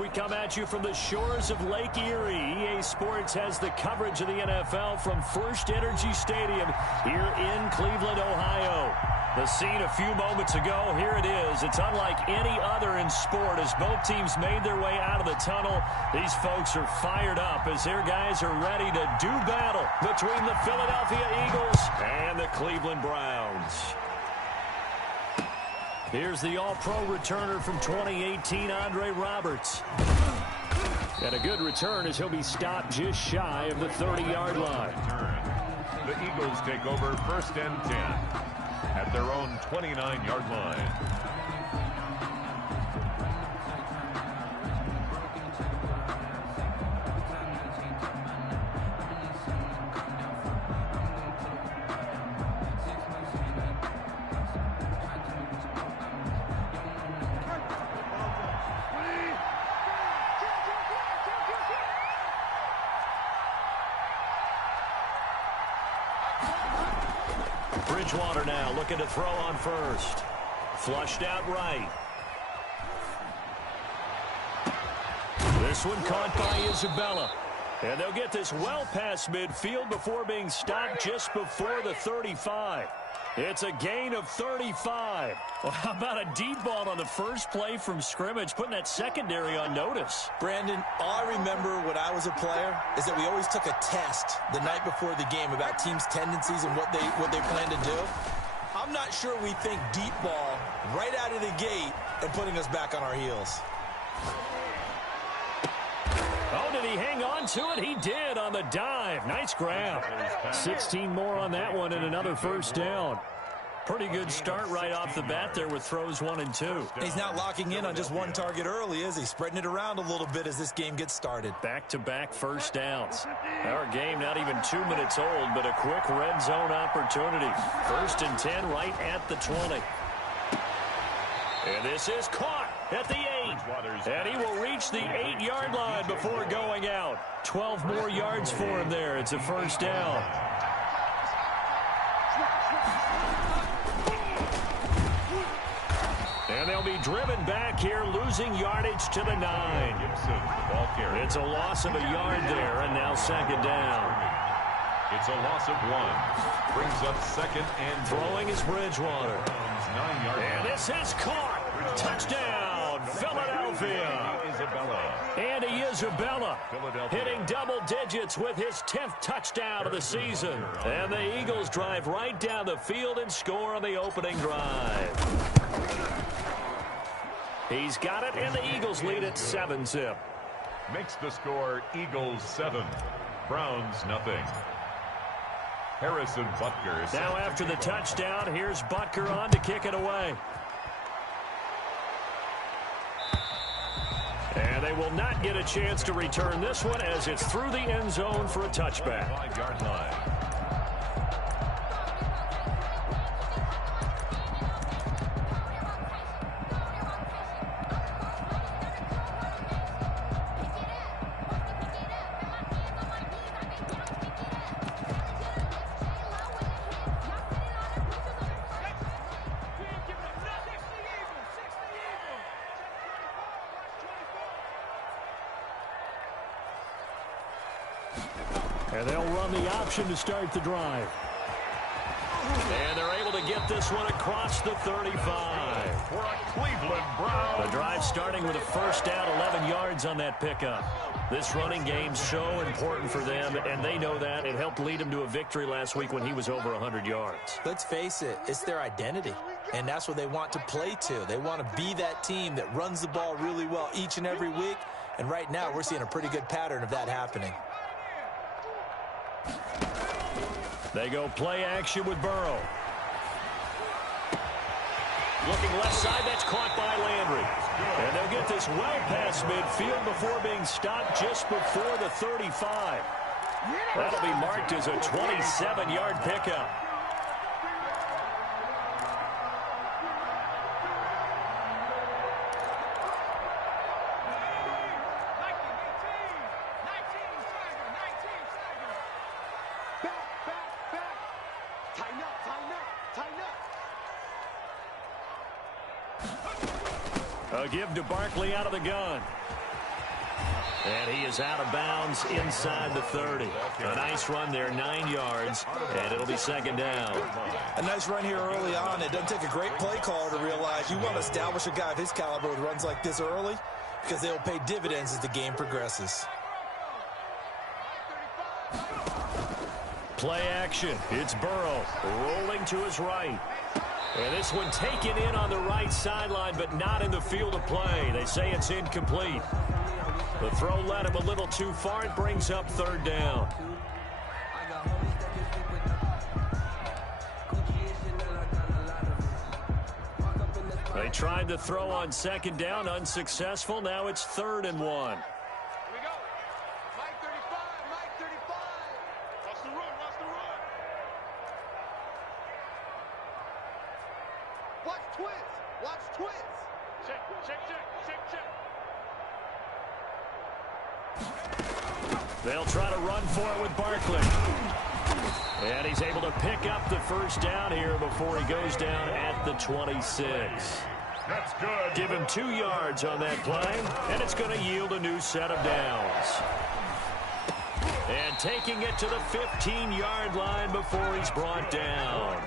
We come at you from the shores of Lake Erie. EA Sports has the coverage of the NFL from First Energy Stadium here in Cleveland, Ohio. The scene a few moments ago, here it is. It's unlike any other in sport as both teams made their way out of the tunnel. These folks are fired up as their guys are ready to do battle between the Philadelphia Eagles and the Cleveland Browns. Here's the all-pro returner from 2018, Andre Roberts. And a good return as he'll be stopped just shy of the 30-yard line. The Eagles take over 1st and 10 at their own 29-yard line. Bridgewater now looking to throw on first. Flushed out right. This one caught by Isabella. And they'll get this well past midfield before being stopped just before the 35. It's a gain of 35. Well, how about a deep ball on the first play from scrimmage, putting that secondary on notice? Brandon, all I remember when I was a player is that we always took a test the night before the game about teams' tendencies and what they plan to do. I'm not sure we think deep ball right out of the gate and putting us back on our heels. Oh, did he hang on to it? He did on the dive. Nice grab. 16 more on that one and another first down. Pretty good start right off the bat there with throws 1 and 2. He's not locking in on just one target early, is he? Spreading it around a little bit as this game gets started. Back-to-back first downs. Our game not even 2 minutes old, but a quick red zone opportunity. 1st and 10 right at the 20. And this is caught at the 8. And he will reach the 8-yard line before going out. 12 more yards for him there. It's a first down. And they'll be driven back here, losing yardage to the 9. It's a loss of a yard there, and now 2nd down. It's a loss of 1. Brings up 2nd and throwing is Bridgewater. 9-yard. And this is caught. Touchdown, Philadelphia. Andy Isabella hitting double digits with his 10th touchdown of the season. And the Eagles drive right down the field and score on the opening drive. He's got it, and the Eagles lead at 7-zip. Makes the score Eagles 7, Browns nothing. Harrison Butker. Now after the touchdown, here's Butker on to kick it away. And they will not get a chance to return this one as it's through the end zone for a touchback. 5-yard line. And they'll run the option to start the drive. And they're able to get this one across the 35. For a Cleveland Browns. The drive starting with a first down, 11 yards on that pickup. This running game's so important for them, and they know that. It helped lead them to a victory last week when he was over 100 yards. Let's face it, it's their identity, and that's what they want to play to. They want to be that team that runs the ball really well each and every week, and right now we're seeing a pretty good pattern of that happening. They go play action with Burrow. Looking left side, that's caught by Landry. And they'll get this well past midfield before being stopped just before the 35. That'll be marked as a 27-yard pickup. A give to Barkley out of the gun. And he is out of bounds inside the 30. A nice run there, 9 yards, and it'll be second down. A nice run here early on. It doesn't take a great play caller to realize you want to establish a guy of his caliber with runs like this early because they'll pay dividends as the game progresses. Play action. It's Burrow rolling to his right. And this one taken in on the right sideline, but not in the field of play. They say it's incomplete. The throw led him a little too far. It brings up third down. They tried to throw on second down, unsuccessful. Now it's 3rd and 1. Here we go. Mike 35, Mike 35. Watch the run, watch the run. Watch twist, watch twist. Check, check, check, check, check. They'll try to run for it with Barkley. And he's able to pick up the first down here before he goes down at the 26. That's good. Give him 2 yards on that play, and it's going to yield a new set of downs. And taking it to the 15-yard line before he's brought down.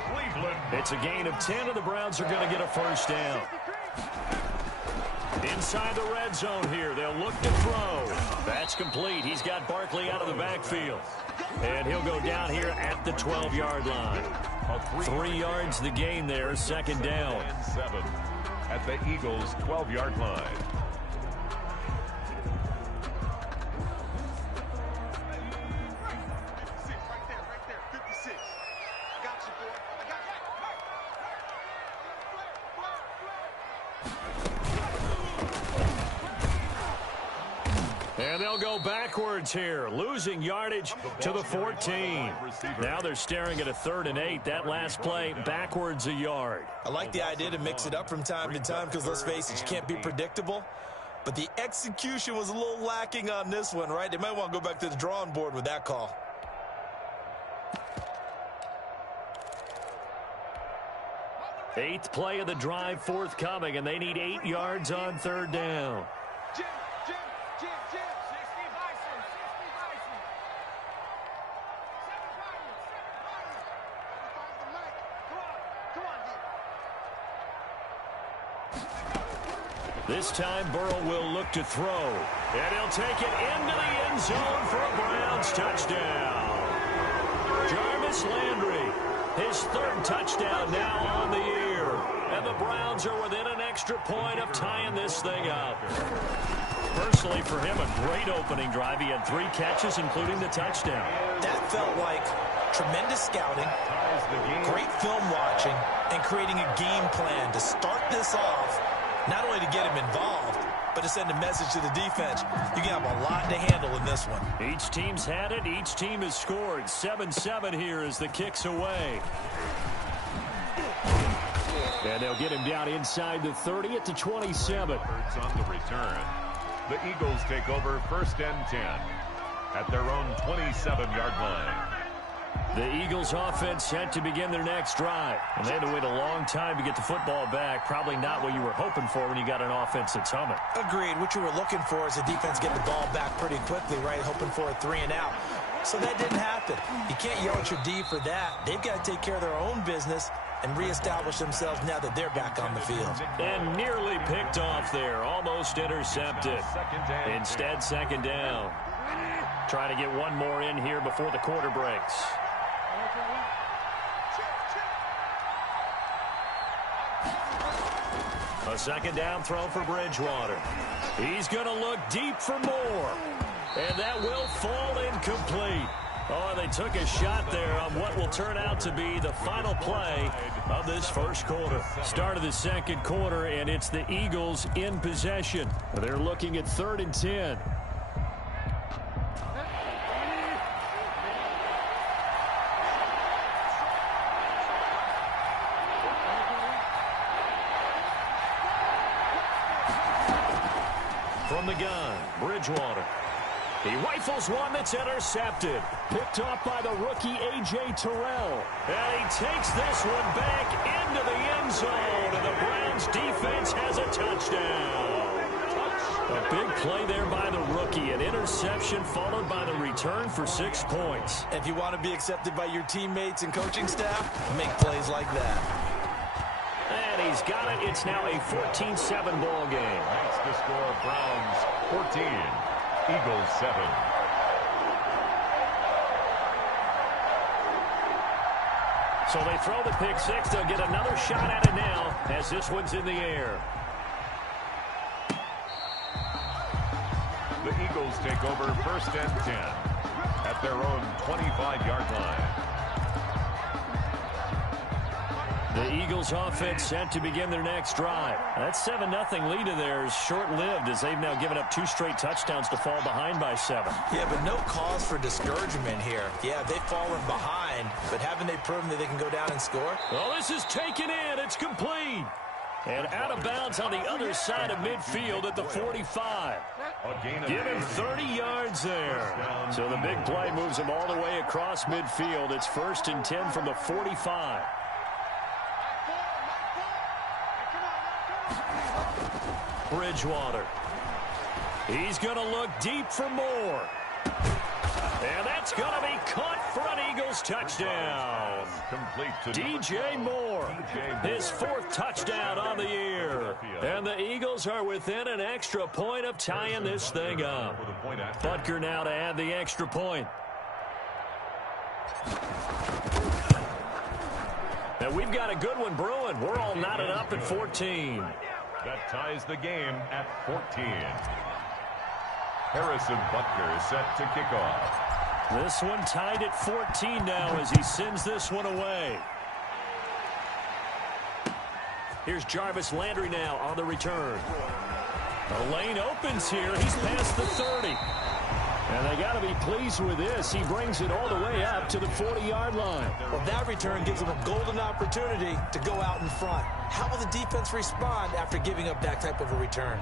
It's a gain of 10, and the Browns are going to get a first down. Inside the red zone here, they'll look to throw. That's complete. He's got Barkley out of the backfield. And he'll go down here at the 12-yard line. 3 yards the gain there, second down. 7 at the Eagles' 12-yard line. Right there, 56. I got you, boy. I got you. And they'll go backwards here, losing yardage to the 14. Now they're staring at a 3rd and 8. That last play, backwards a yard. I like the idea to mix it up from time to time because, let's face it, you can't be predictable. But the execution was a little lacking on this one, right? They might want to go back to the drawing board with that call. Eighth play of the drive forthcoming, and they need 8 yards on 3rd down. Jim, Jim, Jim, Jim. 60 Bison, 60 Bison. 7 Bison, 7 Bison. 35 the mic. Come on, Jim. This time, Burrow will look to throw. And he'll take it into the end zone for a Browns touchdown. Jarvis Landry, his 3rd touchdown now on the year. And the Browns are within an extra point of tying this thing up. Personally, for him, a great opening drive. He had 3 catches, including the touchdown. That felt like tremendous scouting, great film watching, and creating a game plan to start this off, not only to get him involved, but to send a message to the defense. You have a lot to handle in this one. Each team's had it. Each team has scored. 7-7 here as the kick's away. And they'll get him down inside the 30 at the 27. On the return. The Eagles take over 1st and 10 at their own 27-yard line. The Eagles offense set to begin their next drive. And they had to wait a long time to get the football back. Probably not what you were hoping for when you got an offense that's humming. Agreed. What you were looking for is the defense getting the ball back pretty quickly, right? Hoping for a 3 and out. So that didn't happen. You can't yell at your D for that. They've got to take care of their own business and reestablish themselves now that they're back on the field. And nearly picked off there. Almost intercepted. Instead, second down. Trying to get one more in here before the quarter breaks. A second down throw for Bridgewater. He's going to look deep for more. And that will fall incomplete. Oh, they took a shot there on what will turn out to be the final play of this first quarter. Start of the second quarter, and it's the Eagles in possession. They're looking at 3rd and 10. From the gun, Bridgewater. He rifles one that's intercepted. Picked off by the rookie A.J. Terrell. And he takes this one back into the end zone. And the Browns defense has a touchdown. A big play there by the rookie. An interception followed by the return for 6 points. If you want to be accepted by your teammates and coaching staff, make plays like that. And he's got it. It's now a 14-7 ball game. Makes the score Browns 14, Eagles 7. So they throw the pick six. They'll get another shot at it now as this one's in the air. The Eagles take over 1st and 10 at their own 25-yard line. The Eagles offense set to begin their next drive. That 7-0 lead of theirs short-lived as they've now given up 2 straight touchdowns to fall behind by 7. Yeah, but no cause for discouragement here. Yeah, they've fallen behind, but haven't they proven that they can go down and score? Well, this is taken in. It's complete. And out of bounds on the other side of midfield at the 45. Give him 30 yards there. So the big play moves him all the way across midfield. It's 1st and 10 from the 45. Bridgewater. He's going to look deep for more. And that's going to be caught for an Eagles touchdown. Complete to DJ Moore, his 4th touchdown on the year. And the Eagles are within an extra point of tying this thing up. Butker now to add the extra point. And we've got a good one brewing. We're all knotted up at 14. That ties the game at 14. Harrison Butker is set to kick off. This one tied at 14 now as he sends this one away. Here's Jarvis Landry now on the return. The lane opens here. He's past the 30. And they got to be pleased with this. He brings it all the way up to the 40-yard line. Well, that return gives them a golden opportunity to go out in front. How will the defense respond after giving up that type of a return?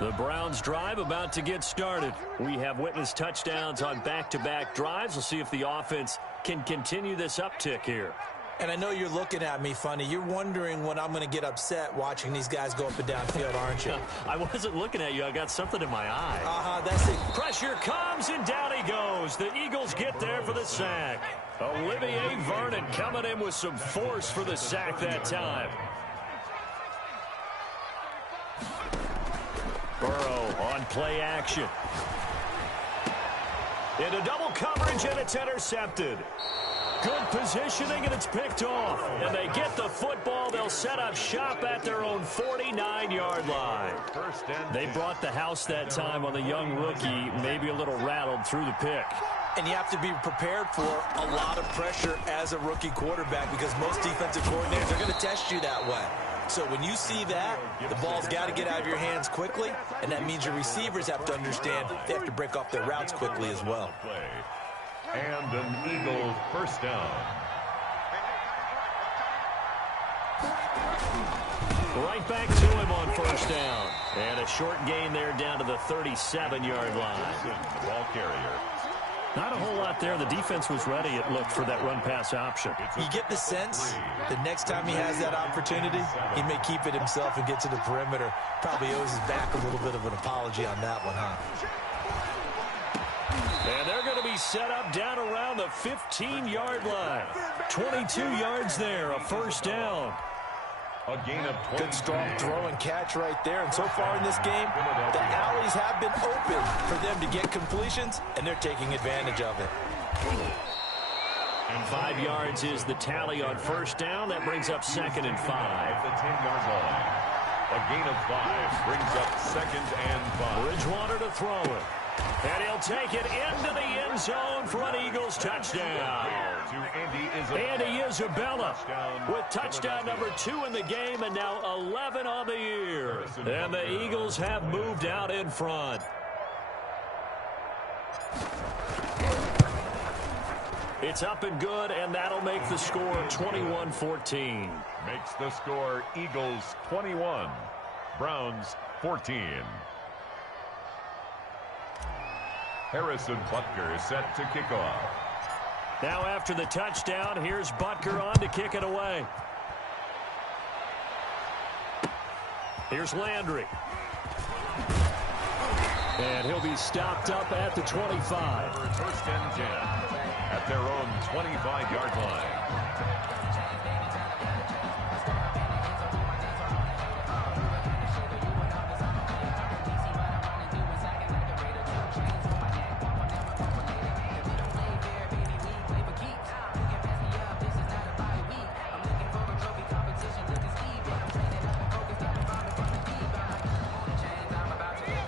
The Browns drive about to get started. We have witnessed touchdowns on back-to-back drives. We'll see if the offense can continue this uptick here. And I know you're looking at me funny. You're wondering when I'm going to get upset watching these guys go up and down field, aren't you? I wasn't looking at you. I got something in my eye. That's it. Pressure comes, and down he goes. The Eagles get there for the sack. Olivier Vernon coming in with some force for the sack that time. Burrow on play action. Into double coverage, and it's intercepted. Good positioning, and it's picked off. And they get the football. They'll set up shop at their own 49-yard line. They brought the house that time on the young rookie, maybe a little rattled through the pick. And you have to be prepared for a lot of pressure as a rookie quarterback because most defensive coordinators are going to test you that way. So when you see that, the ball's got to get out of your hands quickly, and that means your receivers have to understand they have to break off their routes quickly as well. And an Eagle first down. Right back to him on first down. And a short gain there down to the 37-yard line. The ball carrier. Not a whole lot there. The defense was ready, it looked, for that run-pass option. You get the sense the next time he has that opportunity, he may keep it himself and get to the perimeter. Probably owes his back a little bit of an apology on that one, huh? And they're going to be set up down around the 15-yard line. 22 yards there, a first down. A gain of 20. Good strong throw and catch right there. And so far in this game, the alleys have been open for them to get completions, and they're taking advantage of it. And 5 yards is the tally on first down. That brings up 2nd and 5. The 10-yard line. A gain of 5 brings up 2nd and 5. Bridgewater to throw it. And he'll take it into the end zone for an Eagles touchdown. Andy Isabella with touchdown number 2 in the game, and now 11 on the year. And the Eagles have moved out in front. It's up and good, and that'll make the score 21-14. Makes the score Eagles 21, Browns 14. Harrison Butker is set to kick off. Now after the touchdown, here's Butker on to kick it away. Here's Landry. And he'll be stopped up at the 25. First and 10 at their own 25-yard line.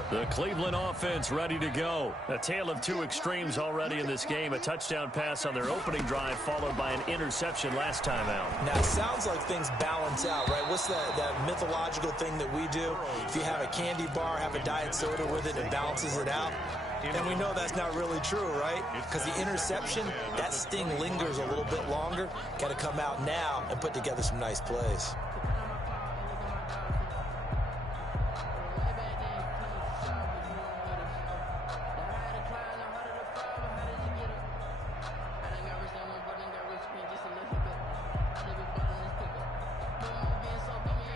The Cleveland offense ready to go. A tale of two extremes already in this game. A touchdown pass on their opening drive followed by an interception last time out. Now, it sounds like things balance out, right? What's that mythological thing that we do? If you have a candy bar, have a diet soda with it, it balances it out. And we know that's not really true, right? Because the interception, that sting lingers a little bit longer. Got to come out now and put together some nice plays.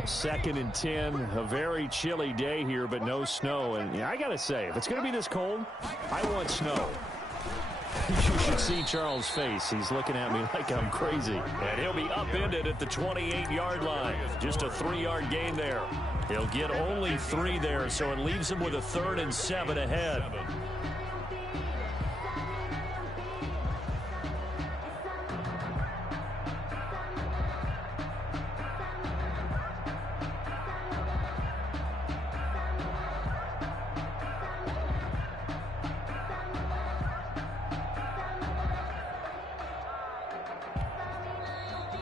Second and 10, a very chilly day here, but no snow. And yeah, I got to say, if it's going to be this cold, I want snow. You should see Charles' face. He's looking at me like I'm crazy. And he'll be upended at the 28-yard line. Just a 3-yard gain there. He'll get only 3 there, so it leaves him with a 3rd and 7 ahead.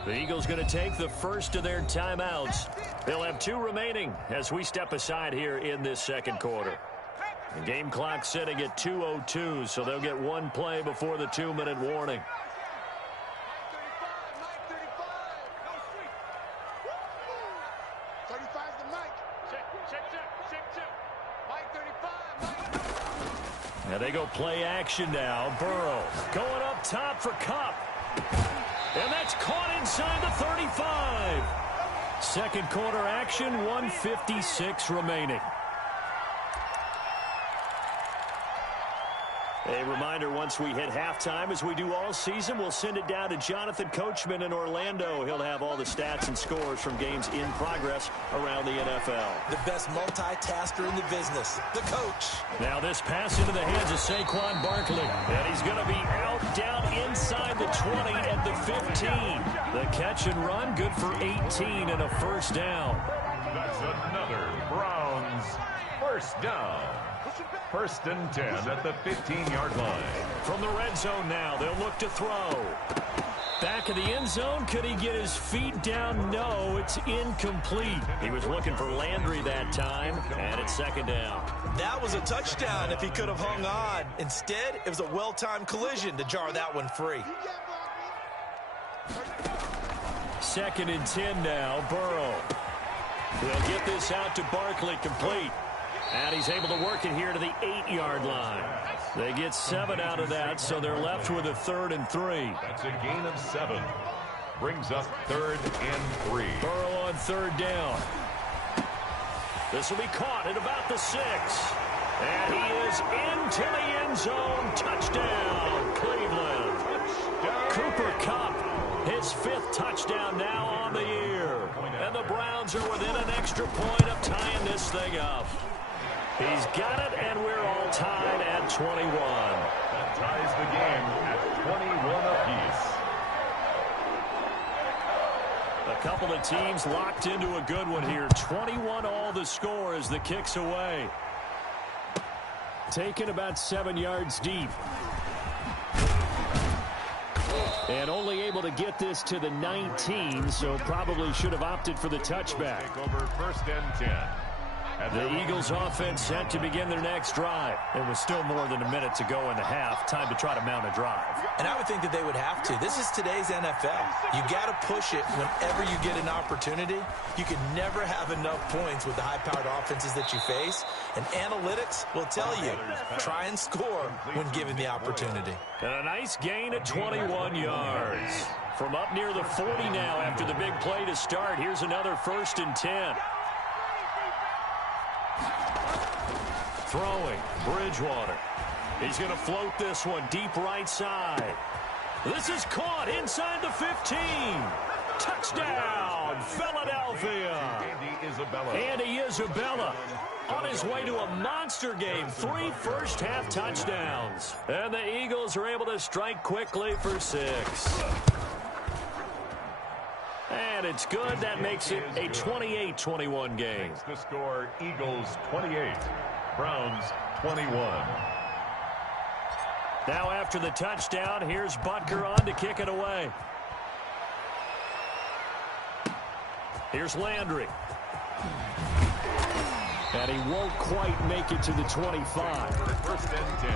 The Eagles going to take the first of their timeouts. They'll have 2 remaining as we step aside here in this second quarter. The game clock sitting at 2:02, so they'll get 1 play before the 2-minute warning. And they go play action now. Burrow going up top for Kupp. And that's caught inside the 35. Second quarter action, 1:56 remaining. A reminder, once we hit halftime, as we do all season, we'll send it down to Jonathan Coachman in Orlando. He'll have all the stats and scores from games in progress around the NFL. The best multitasker in the business, the coach. Now this pass into the hands of Saquon Barkley. And he's going to be out down inside the 20 at the 15. The catch and run, good for 18 and a first down. That's another Browns first down. First and 10 at the 15-yard line. From the red zone now, they'll look to throw. Back of the end zone, could he get his feet down? No, it's incomplete. He was looking for Landry that time, and it's second down. That was a touchdown if he could have hung on. Instead, it was a well-timed collision to jar that one free. Second and 10 now, Burrow. They'll get this out to Barkley, complete. And he's able to work it here to the 8-yard line. They get 7 out of that, so they're left with a 3rd and 3. That's a gain of 7. Brings up 3rd and 3. Burrow on 3rd down. This will be caught at about the 6. And he is into the end zone. Touchdown, Cleveland. Touchdown. Cooper Kupp, his 5th touchdown now on the year. And the Browns are within an extra point of tying this thing up. He's got it, and we're all tied at 21. That ties the game at 21 apiece. A couple of teams locked into a good one here. 21 all the score as the kick's away. Taken about 7 yards deep. And only able to get this to the 19, so probably should have opted for the touchback. Take over first and 10 The Eagles offense set to begin their next drive. It was still more than a minute to go in the half. Time to try to mount a drive. And I would think that they would have to. This is today's NFL. You got to push it whenever you get an opportunity. You can never have enough points with the high-powered offenses that you face. And analytics will tell you, try and score when given the opportunity. And a nice gain at 21 yards. From up near the 40 now after the big play to start. Here's another 1st and 10. Throwing, Bridgewater. He's going to float this one deep right side. This is caught inside the 15. Touchdown, Philadelphia. Andy Isabella on his way to a monster game. 3 first-half touchdowns. And the Eagles are able to strike quickly for 6. And it's good. That makes it a 28-21 game. The score, Eagles 28, Browns 21. Now after the touchdown, here's Butker on to kick it away. Here's Landry. And he won't quite make it to the 25. 1st and 10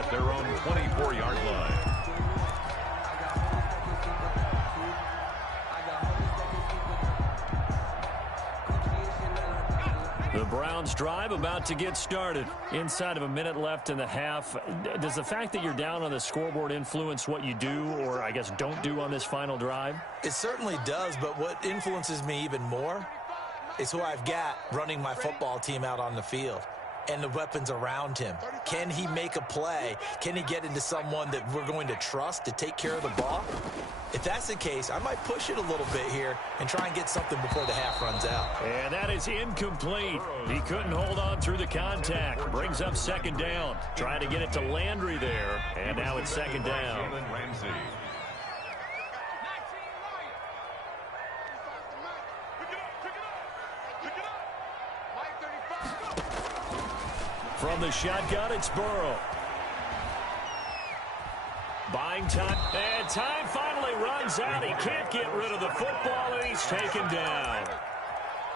at their own 24-yard line. The Browns drive about to get started. Inside of a minute left in the half. Does the fact that you're down on the scoreboard influence what you do, or I guess don't do on this final drive? It certainly does, but what influences me even more is who I've got running my football team out on the field and the weapons around him. Can he make a play? Can he get into someone that we're going to trust to take care of the ball? If that's the case, I might push it a little bit here and try and get something before the half runs out. And that is incomplete. He couldn't hold on through the contact. Brings up 2nd down. Trying to get it to Landry there. And now it's 2nd down. From the shotgun, it's Burrow. Buying time. And time finally runs out. He can't get rid of the football, and he's taken down.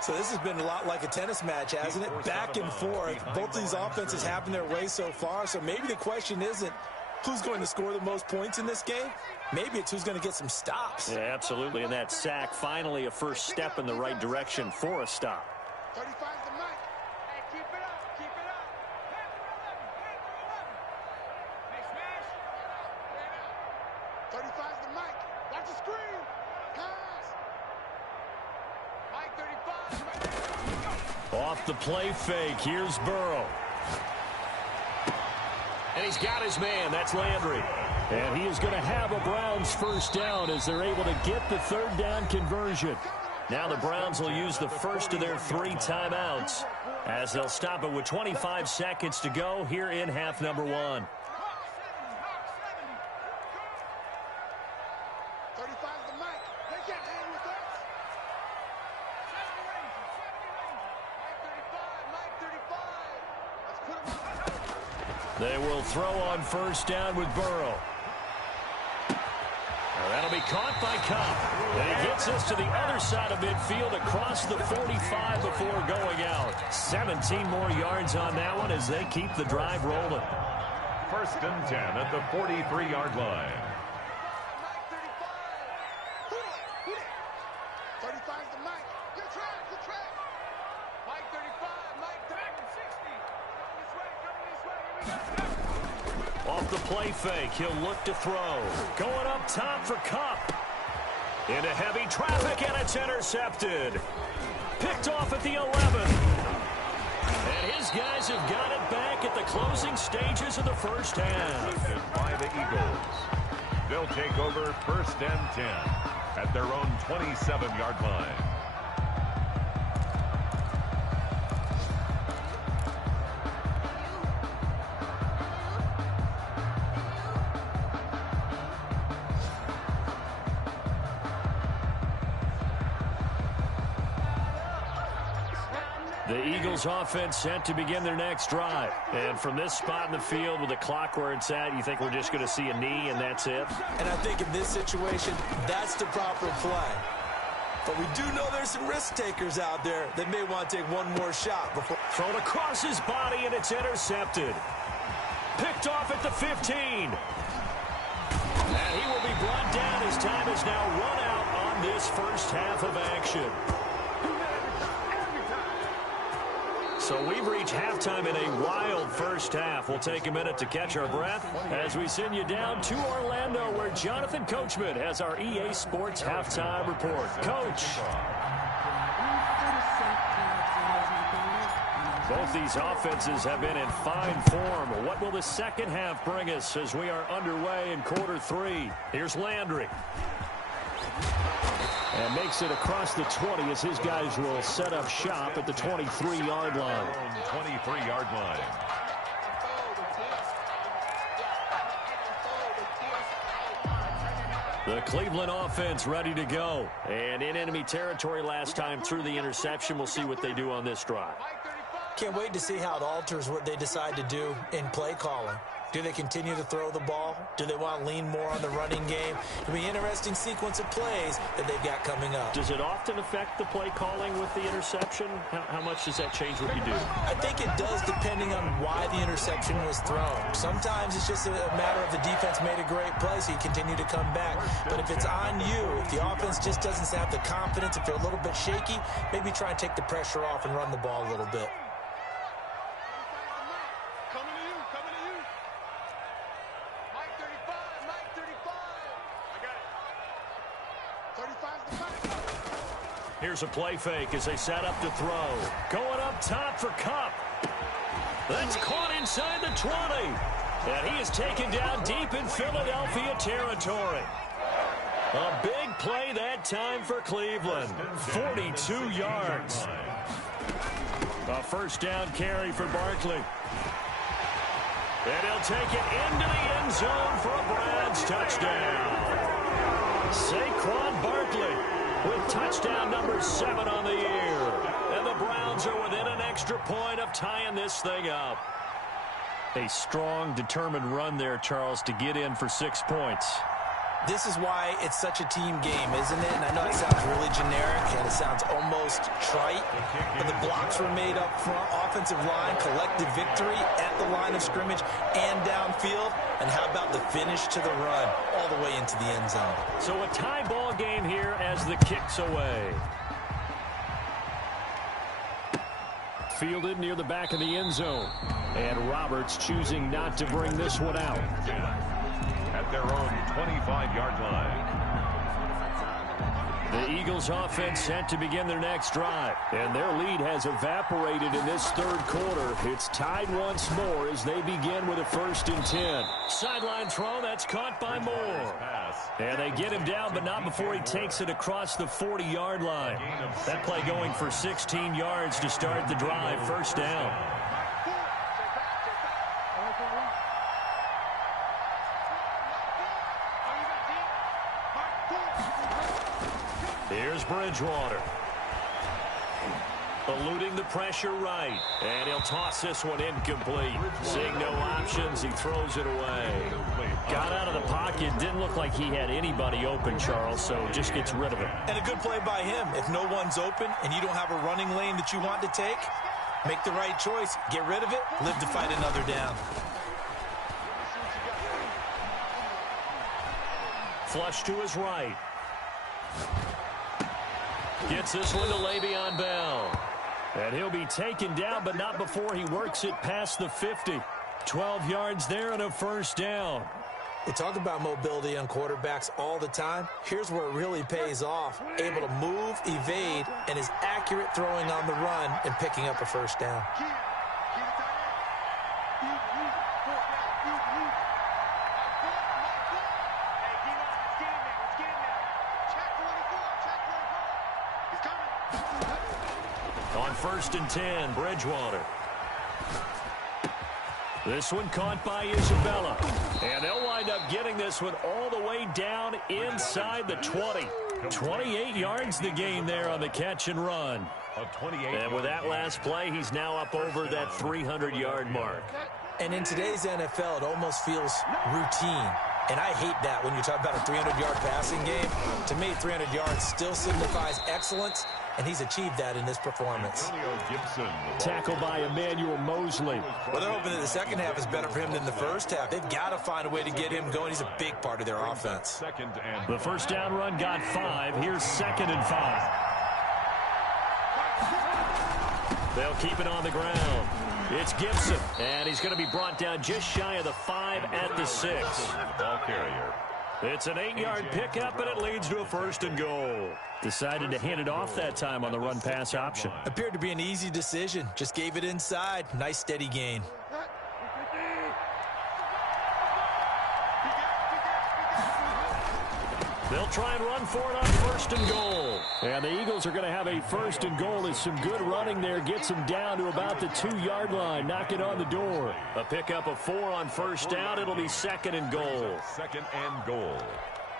So this has been a lot like a tennis match, hasn't it? Back and forth. Both these offenses having their way so far. So maybe the question isn't who's going to score the most points in this game. Maybe it's who's going to get some stops. Yeah, absolutely. And that sack, finally a first step in the right direction for a stop. 35's the mic. Hey, keep it up. Keep it up. 35's the mic. Watch the screen. Pass. Mike 35. Off the play fake. Here's Burrow. And he's got his man. That's Landry. And he is going to have a Browns 1st down as they're able to get the 3rd down conversion. Now the Browns will use the first of their 3 timeouts as they'll stop it with 25 seconds to go here in half number 1. 35's the mic. They can't hang with us. Mike 35. Let's put him on. They will throw on 1st down with Burrow. That'll be caught by Cobb. And he gets us to the other side of midfield across the 45 before going out. 17 more yards on that one as they keep the drive rolling. 1st and 10 at the 43-yard line. Mike 35. 35's the mic. Good track. Good track. Mike 35. Mike 60. Coming this way. Here we go. Off the play fake, he'll look to throw. Going up top for Kupp. Into heavy traffic, and it's intercepted. Picked off at the 11. And his guys have got it back at the closing stages of the first half. By the Eagles. They'll take over 1st and 10 at their own 27-yard line. The Eagles offense set to begin their next drive. And from this spot in the field with the clock where it's at, you think we're just going to see a knee and that's it? And I think in this situation, that's the proper play. But we do know there's some risk takers out there that may want to take one more shot before. Thrown across his body, and it's intercepted. Picked off at the 15. And he will be brought down. His time is now run out on this first half of action. So we've reached halftime in a wild first half. We'll take a minute to catch our breath as we send you down to Orlando, where Jonathan Coachman has our EA Sports halftime report. Coach. Both these offenses have been in fine form. What will the second half bring us as we are underway in quarter 3? Here's Landry. And makes it across the 20 as his guys will set up shop at the 23-yard line. 23-yard line. The Cleveland offense ready to go. And in enemy territory last time through the interception. We'll see what they do on this drive. Can't wait to see how it alters what they decide to do in play calling. Do they continue to throw the ball? Do they want to lean more on the running game? It'll be an interesting sequence of plays that they've got coming up. Does it often affect the play calling with the interception? How much does that change what you do? I think it does, depending on why the interception was thrown. Sometimes it's just a matter of the defense made a great play, so you continue to come back. But if it's on you, if the offense just doesn't have the confidence, if they're a little bit shaky, maybe try and take the pressure off and run the ball a little bit. Here's a play fake as they set up to throw. Going up top for Kupp. That's caught inside the 20. And he is taken down deep in Philadelphia territory. A big play that time for Cleveland. 42 yards. A first down carry for Barkley. And he'll take it into the end zone for a Browns touchdown. Saquon Barkley with touchdown number 7 on the year. And the Browns are within an extra point of tying this thing up. A strong, determined run there, Charles, to get in for 6 points. This is why it's such a team game, isn't it? And I know it sounds really generic and it sounds almost trite, but the blocks were made up front, offensive line, collective victory at the line of scrimmage and downfield. And how about the finish to the run all the way into the end zone? So a tie ball game here as the kick's away. Fielded near the back of the end zone. And Roberts choosing not to bring this one out. At their own 25-yard line. The Eagles offense set to begin their next drive. And their lead has evaporated in this third quarter. It's tied once more as they begin with a 1st and 10. Sideline throw, that's caught by Moore. And they get him down, but not before he takes it across the 40-yard line. That play going for 16 yards to start the drive. First down. Here's Bridgewater. Eluding the pressure right. And he'll toss this one incomplete. Seeing no options, he throws it away. Got out of the pocket. Didn't look like he had anybody open, Charles, so just gets rid of it. And a good play by him. If no one's open and you don't have a running lane that you want to take, make the right choice. Get rid of it. Live to fight another down. Flush to his right. Gets this one to Le'Veon Bell. And he'll be taken down, but not before he works it past the 50. 12 yards there and a first down. We talk about mobility on quarterbacks all the time. Here's where it really pays off. Able to move, evade, and is accurate throwing on the run and picking up a first down. On 1st and 10, Bridgewater. This one caught by Isabella. And they'll wind up getting this one all the way down inside the 20. 28 yards the gain there on the catch and run. And with that last play, he's now up over that 300-yard mark. And in today's NFL, it almost feels routine. And I hate that when you talk about a 300-yard passing game. To me, 300 yards still signifies excellence, and he's achieved that in this performance. Tackled by Emmanuel Mosley. Well, they're hoping that the second half is better for him than the first half. They've got to find a way to get him going. He's a big part of their offense. The first down run got 5. Here's 2nd and 5. They'll keep it on the ground. It's Gibson, and he's going to be brought down just shy of the 5 at the 6. Ball carrier. It's an 8-yard pickup, and it leads to a 1st and goal. Decided to hand it off that time on the run-pass option. Appeared to be an easy decision. Just gave it inside. Nice, steady gain. They'll try and run for it on 1st and goal. And the Eagles are going to have a 1st and goal as some good running there gets them down to about the 2-yard line. Knock it on the door. A pickup of 4 on 1st down. It'll be 2nd and goal. 2nd and goal.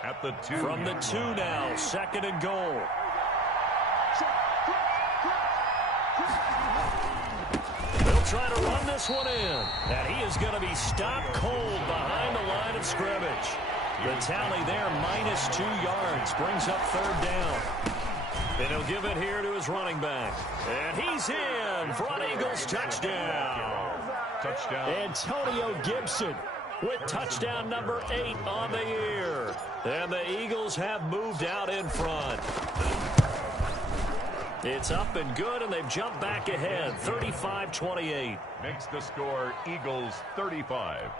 At the 2. From the 2 now, 2nd and goal. They'll try to run this one in. And he is going to be stopped cold behind the line of scrimmage. The tally there, -2 yards, brings up 3rd down. And he'll give it here to his running back. And he's in for an Eagles touchdown. Touchdown. Antonio Gibson with touchdown number 8 on the year. And the Eagles have moved out in front. It's up and good, and they've jumped back ahead, 35-28. Makes the score Eagles 35,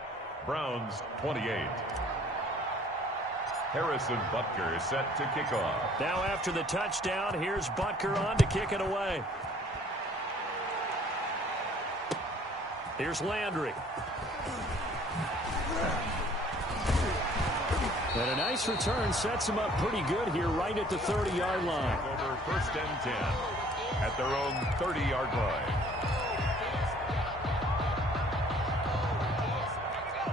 Browns 28. Harrison Butker is set to kick off. Now after the touchdown, here's Butker on to kick it away. Here's Landry. And a nice return sets him up pretty good here right at the 30-yard line. Over 1st and 10 at their own 30-yard line.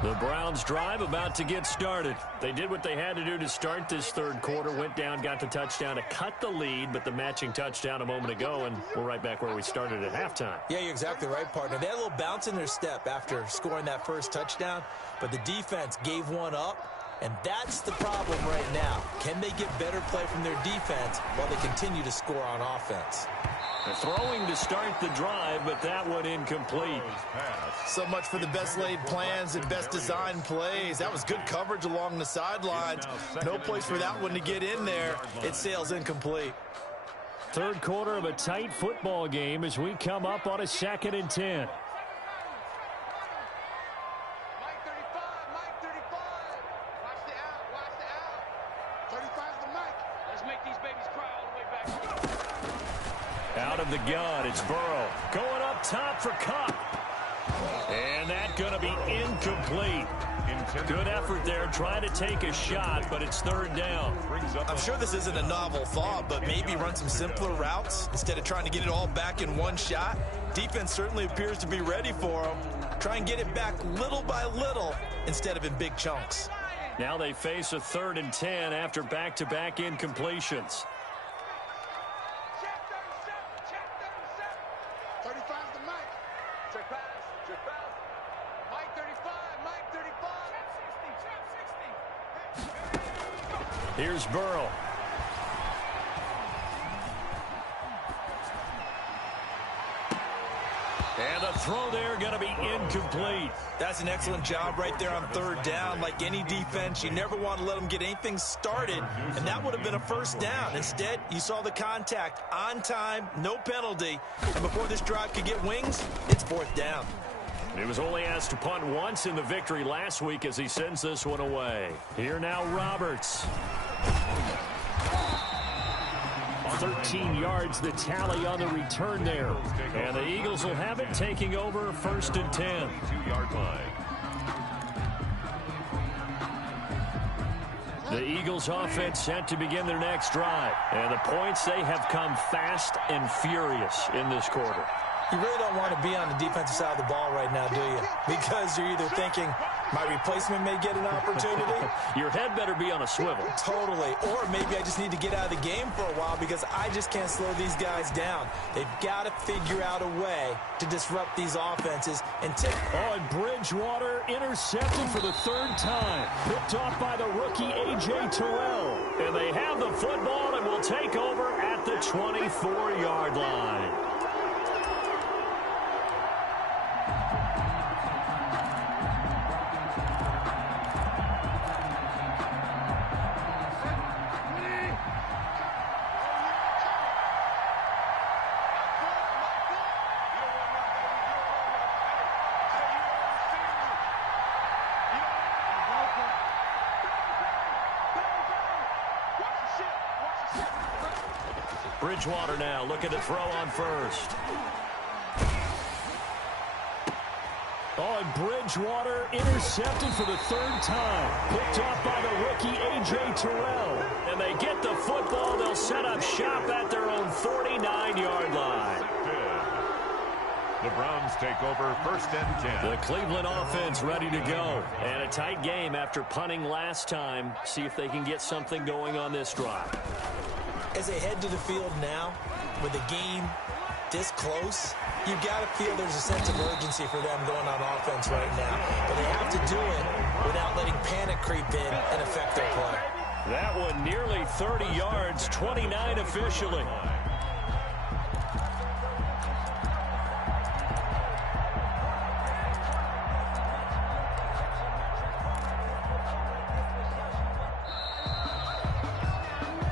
The Browns drive about to get started. They did what they had to do to start this 3rd quarter. Went down, got the touchdown to cut the lead, but the matching touchdown a moment ago, and we're right back where we started at halftime. Yeah, you're exactly right, partner. They had a little bounce in their step after scoring that first touchdown, but the defense gave one up, and that's the problem right now. Can they get better play from their defense while they continue to score on offense? They're throwing to start the drive, but that one incomplete. So much for the best laid plans and best designed plays. That was good coverage along the sidelines. No place for that one to get in there. It sails incomplete. 3rd quarter of a tight football game as we come up on a 2nd and 10. Out of the gun, it's Burrow. Going up top for Cup. And that's going to be incomplete. Good effort there, trying to take a shot, but it's 3rd down. I'm sure this isn't a novel thought, but maybe run some simpler routes instead of trying to get it all back in one shot. Defense certainly appears to be ready for them. Try and get it back little by little instead of in big chunks. Now they face a 3rd and 10 after back-to-back incompletions. Here's Burrow. And the throw there going to be incomplete. That's an excellent job right there on 3rd down. Like any defense, you never want to let them get anything started, and that would have been a 1st down. Instead, you saw the contact on time, no penalty. And before this drive could get wings, it's 4th down. He was only asked to punt once in the victory last week as he sends this one away. Here now, Roberts. 13 yards, the tally on the return there. And the Eagles will have it, taking over 1st and 10. 2-yard line. The Eagles offense set to begin their next drive. And the points, they have come fast and furious in this quarter. You really don't want to be on the defensive side of the ball right now, do you? Because you're either thinking, My replacement may get an opportunity. Your head better be on a swivel. Totally. Or maybe I just need to get out of the game for a while because I just can't slow these guys down. They've got to figure out a way to disrupt these offenses and take. Oh, and Bridgewater intercepted for the third time. Picked off by the rookie A.J. Terrell. And they have the football and will take over at the 24-yard line. Bridgewater now looking to throw on first. Oh, and Bridgewater intercepted for the third time. Picked off by the rookie A.J. Terrell. And they get the football. They'll set up shop at their own 49-yard line. The Browns take over 1st and 10. The Cleveland offense ready to go. And a tight game after punting last time. See if they can get something going on this drive. As they head to the field now, with the game this close, you've got to feel there's a sense of urgency for them going on offense right now. But they have to do it without letting panic creep in and affect their play. That one nearly 30 yards, 29 officially.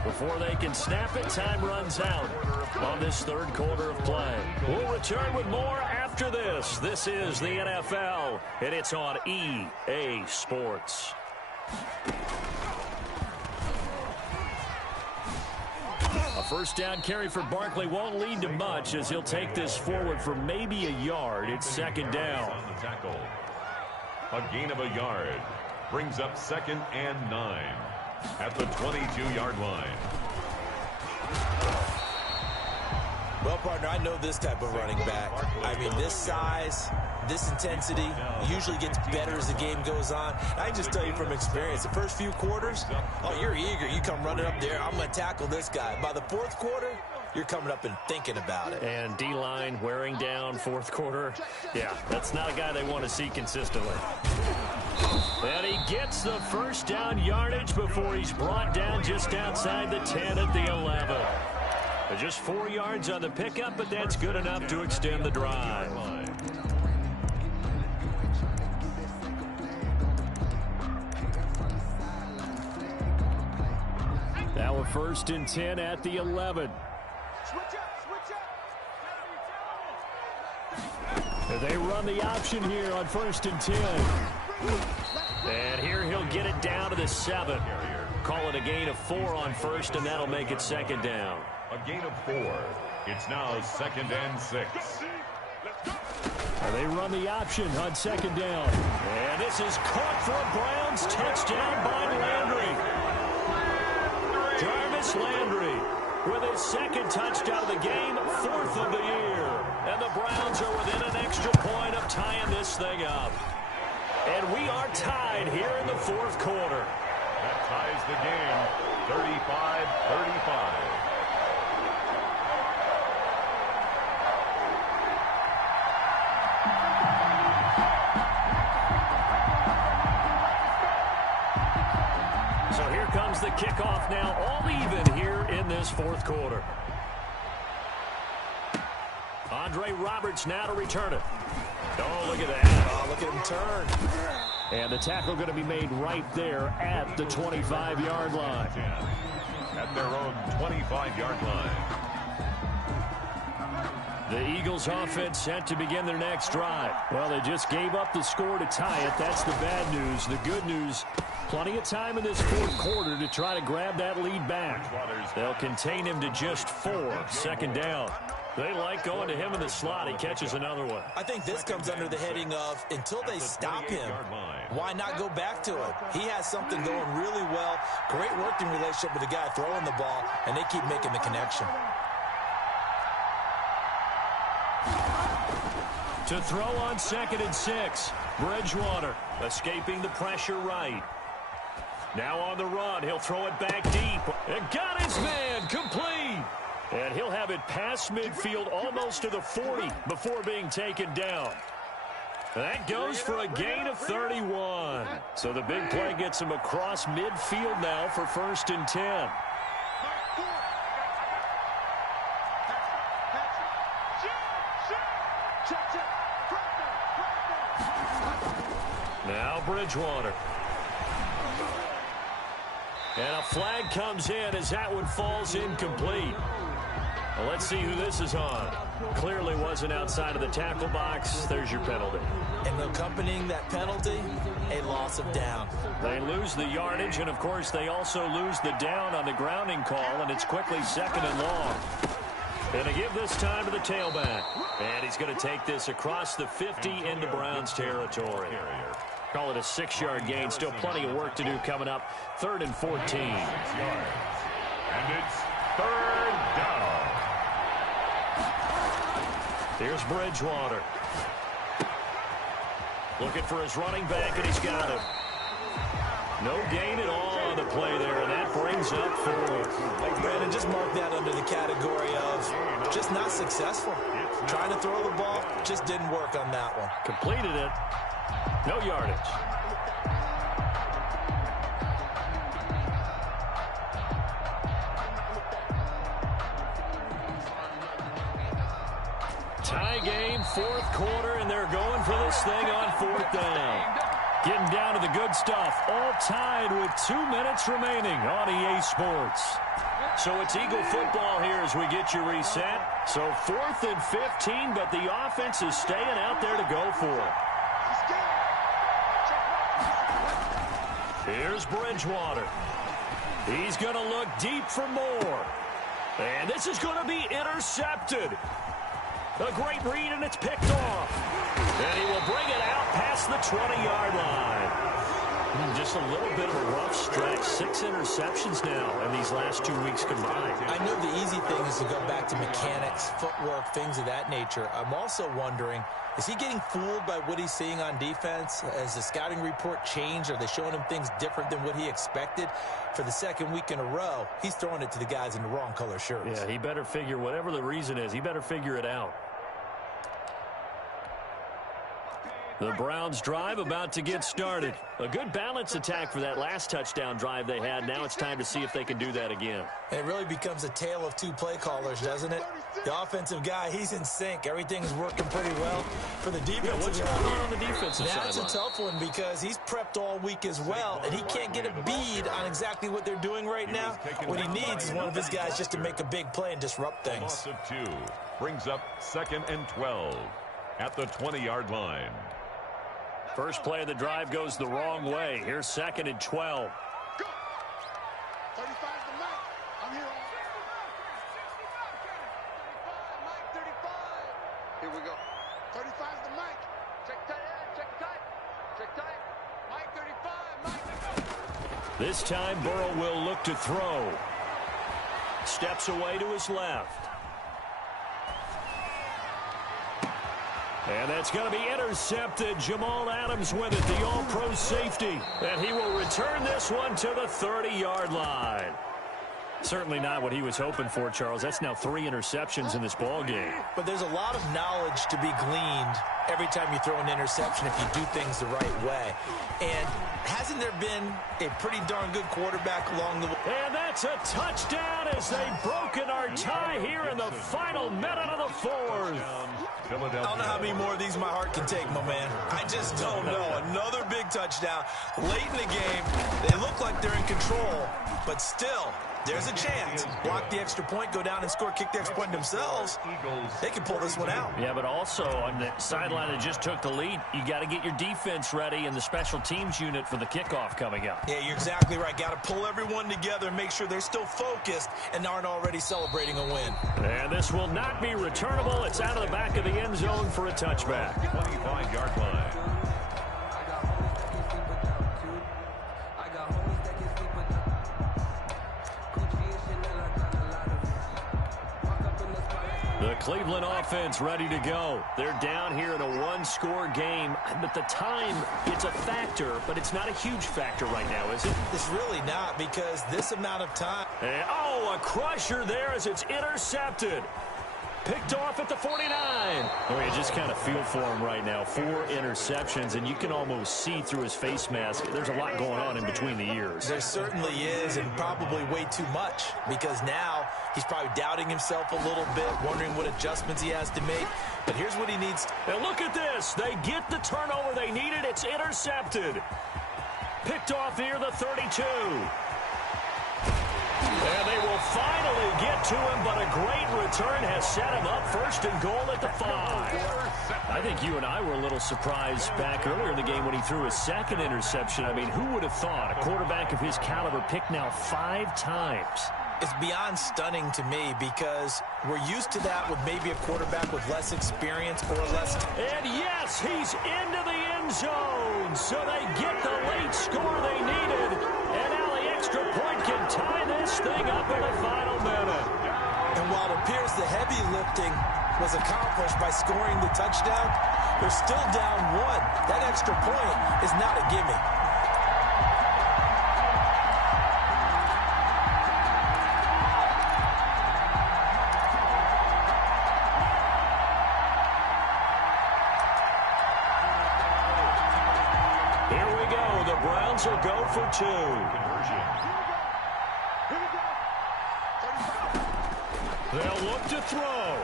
Before they can snap it, time runs out on this third quarter of play. We'll return with more after this. This is the NFL, and it's on EA Sports. A first down carry for Barkley won't lead to much as he'll take this forward for maybe a yard. It's second down. On the tackle. A gain of a yard brings up 2nd and 9. At the 22-yard line. Well, partner, I know this type of running back. I mean, this size, this intensity usually gets better as the game goes on. I can just tell you from experience, the first few quarters, oh, you're eager. You come running up there, I'm going to tackle this guy. By the fourth quarter, you're coming up and thinking about it. And D-line wearing down fourth quarter. Yeah, that's not a guy they want to see consistently. And he gets the first down yardage before he's brought down just outside the 10 at the 11. Just 4 yards on the pickup, but that's good enough to extend the drive. Now a 1st and 10 at the 11. They run the option here on 1st and 10. And here he'll get it down to the 7. Call it a gain of 4 on first, and that'll make it second down. A gain of 4. It's now 2nd and 6. They run the option on 2nd down. And this is caught for a Browns touchdown by Landry. Jarvis Landry with his 2nd touchdown of the game, 4th of the year. And the Browns are within an extra point of tying this thing up. And we are tied here in the 4th quarter. That ties the game, 35-35. So here comes the kickoff now, all even here in this 4th quarter. Andre Roberts now to return it. Oh, look at that. Oh, look at him turn. And the tackle going to be made right there at the 25-yard line. At their own 25-yard line. The Eagles offense set to begin their next drive. Well, they just gave up the score to tie it. That's the bad news. The good news, plenty of time in this 4th quarter to try to grab that lead back. They'll contain him to just 4. 2nd down. They like going to him in the slot. He catches another one. I think this comes under the heading of, until they stop him, why not go back to it? He has something going really well. Great working relationship with the guy throwing the ball, and they keep making the connection. To throw on 2nd and 6. Bridgewater escaping the pressure right. Now on the run. He'll throw it back deep. And got his man complete. And he'll have it past midfield almost to the 40 before being taken down. That goes for a gain of 31. So the big play gets him across midfield now for 1st and 10. Now Bridgewater. And a flag comes in as that one falls incomplete. Well, let's see who this is on. Clearly wasn't outside of the tackle box. There's your penalty. And accompanying that penalty, a loss of down. They lose the yardage, and, of course, they also lose the down on the grounding call, and it's quickly 2nd and long. And to give this time to the tailback. And he's going to take this across the 50 into Browns territory. Call it a 6-yard gain. Still plenty of work to do coming up. 3rd and 14. 6 yards. And it's 3rd down. Here's Bridgewater. Looking for his running back, and he's got him. No gain at all on the play there, and that brings up 4. Brandon, just mark that under the category of just not successful. Trying to throw the ball, just didn't work on that one. Completed it. No yardage. Tie game, 4th quarter, and they're going for this thing on 4th down. Getting down to the good stuff. All tied with 2 minutes remaining on EA Sports. So it's Eagle football here as we get you reset. So 4th and 15, but the offense is staying out there to go for it. Here's Bridgewater. He's going to look deep for more. And this is going to be intercepted. A great read, and it's picked off. And he will bring it out past the 20-yard line. Just a little bit of a rough stretch. 6 interceptions now in these last 2 weeks combined. I know the easy thing is to go back to mechanics, footwork, things of that nature. I'm also wondering, is he getting fooled by what he's seeing on defense? Has the scouting report changed? Are they showing him things different than what he expected? For the 2nd week in a row, he's throwing it to the guys in the wrong color shirts. Yeah, he better figure, whatever the reason is, he better figure it out. The Browns drive about to get started. A good balance attack for that last touchdown drive they had. Now it's time to see if they can do that again. It really becomes a tale of 2 play callers, doesn't it? The offensive guy, he's in sync. Everything's working pretty well. For the defensive guy, what's going on the defensive side? That's a tough one because he's prepped all week as well, and he can't get a bead on exactly what they're doing right now. What he needs is one of his guys just to make a big play and disrupt things. Loss of 2 brings up 2nd and 12 at the 20-yard line. First play of the drive goes the wrong way. Here's 2nd and 12. Go. 35 to Mike. I'm here. 35, Mike, 35. Here we go. 35 to Mike. Check tight, check tight. Check tight. Mike, 35, Mike. This time, Burrow will look to throw. Steps away to his left. And that's going to be intercepted. Jamal Adams with it, the all-pro safety. And he will return this one to the 30-yard line. Certainly not what he was hoping for, Charles. That's now 3 interceptions in this ball game. But there's a lot of knowledge to be gleaned every time you throw an interception if you do things the right way. And hasn't there been a pretty darn good quarterback along the way? And that's a touchdown as they've broken our tie here in the final minute of the 4th. I don't know how many more of these my heart can take, my man. I just don't know. Another big touchdown. Late in the game, they look like they're in control, but still, there's a chance. Block the extra point, go down and score, kick the extra point themselves. They can pull this one out. Yeah, but also on the sideline that just took the lead, you got to get your defense ready and the special teams unit for the kickoff coming up. Yeah, you're exactly right. Got to pull everyone together and make sure they're still focused and aren't already celebrating a win. And this will not be returnable. It's out of the back of the end zone for a touchback. 25-yard line. The Cleveland offense ready to go. They're down here in a one-score game. But the time, it's a factor, but it's not a huge factor right now, is it? It's really not, because this amount of time. And, a crusher there as it's intercepted. Picked off at the 49. Well, you just kind of feel for him right now. 4 interceptions, and you can almost see through his face mask. There's a lot going on in between the ears. There certainly is, and probably way too much, because now he's probably doubting himself a little bit, wondering what adjustments he has to make. But here's what he needs. And look at this. They get the turnover they needed. It's intercepted. Picked off near the 32. And they will finally get to him, but a great return has set him up first and goal at the 5. I think you and I were a little surprised back earlier in the game when he threw his second interception. I mean, who would have thought a quarterback of his caliber picked now 5 times? It's beyond stunning to me, because we're used to that with maybe a quarterback with less experience or less. And yes, he's into the end zone. So they get the late score they needed. And now the extra point can tie this thing up in the final minute. And while it appears the heavy lifting was accomplished by scoring the touchdown, they're still down 1. That extra point is not a gimme. Will go for 2. They'll look to throw.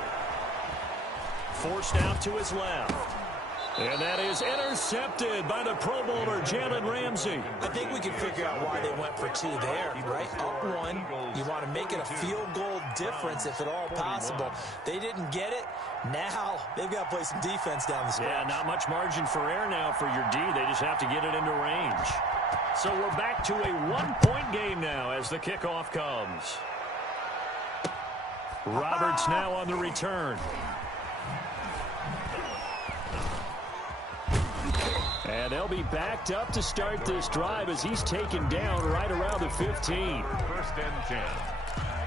Forced out to his left. And that is intercepted by the Pro Bowler, Jalen Ramsey. I think we can figure out why they went for 2 there, right? Up 1, you want to make it a field goal difference if at all possible. They didn't get it. Now they've got to play some defense down the stretch. Yeah, not much margin for error now for your D. They just have to get it into range. So we're back to a 1-point game now as the kickoff comes. Roberts now on the return. And they'll be backed up to start this drive as he's taken down right around the 15. 1st and 10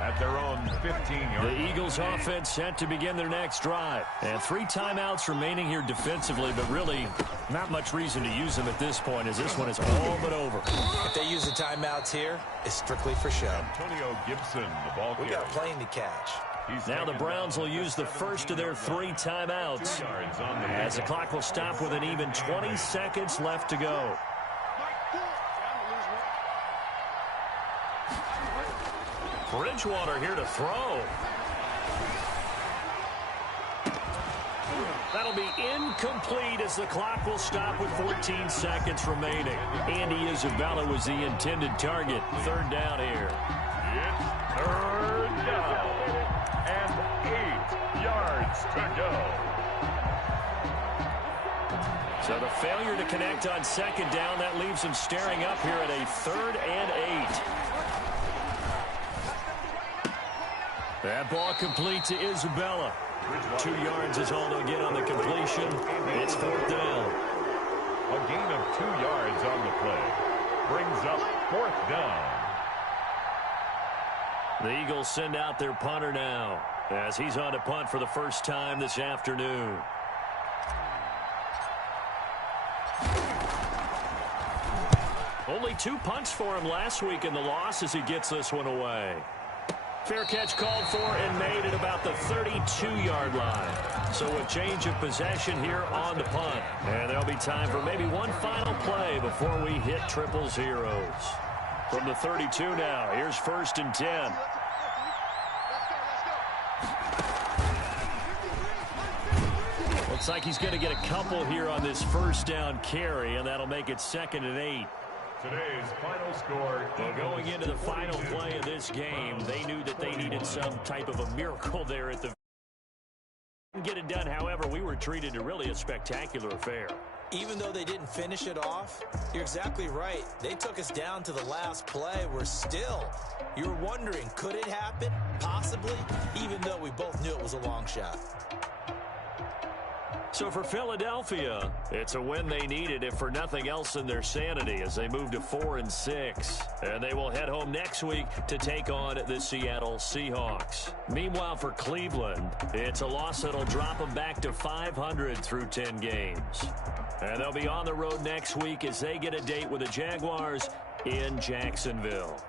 at their own 15-yard. The Eagles offense set to begin their next drive. And 3 timeouts remaining here defensively, but really not much reason to use them at this point as this one is all but over. If they use the timeouts here, it's strictly for show. Antonio Gibson, the ball carrier. We got a plane to catch. Now the Browns will use the first of their 3 timeouts as the clock will stop with an even 20 seconds left to go. Bridgewater here to throw. That'll be incomplete as the clock will stop with 14 seconds remaining. Andy Isabella was the intended target. 3rd down here. It's 3rd down. And 8 yards to go. So the failure to connect on 2nd down, that leaves them staring up here at a 3rd and 8. That ball complete to Isabella. 2 yards is all they'll get on the completion. It's 4th down. A gain of 2 yards on the play. Brings up 4th down. The Eagles send out their punter now as he's on to punt for the first time this afternoon. Only 2 punts for him last week in the loss as he gets this one away. Fair catch called for and made at about the 32-yard line. So a change of possession here on the punt. And there'll be time for maybe one final play before we hit triple zeros. From the 32 now, here's 1st and 10. Looks like he's going to get a couple here on this 1st down carry, and that'll make it 2nd and 8. Today's final score. Well, going into the final play of this game, they knew that they needed some type of a miracle there at the didn't get it done. However, we were treated to really a spectacular affair. Even though they didn't finish it off, you're exactly right. They took us down to the last play. We're still, you're wondering, could it happen? Possibly, even though we both knew it was a long shot. So for Philadelphia, it's a win they needed, if for nothing else than their sanity, as they move to 4-6. And they will head home next week to take on the Seattle Seahawks. Meanwhile, for Cleveland, it's a loss that'll drop them back to 500 through 10 games. And they'll be on the road next week as they get a date with the Jaguars in Jacksonville.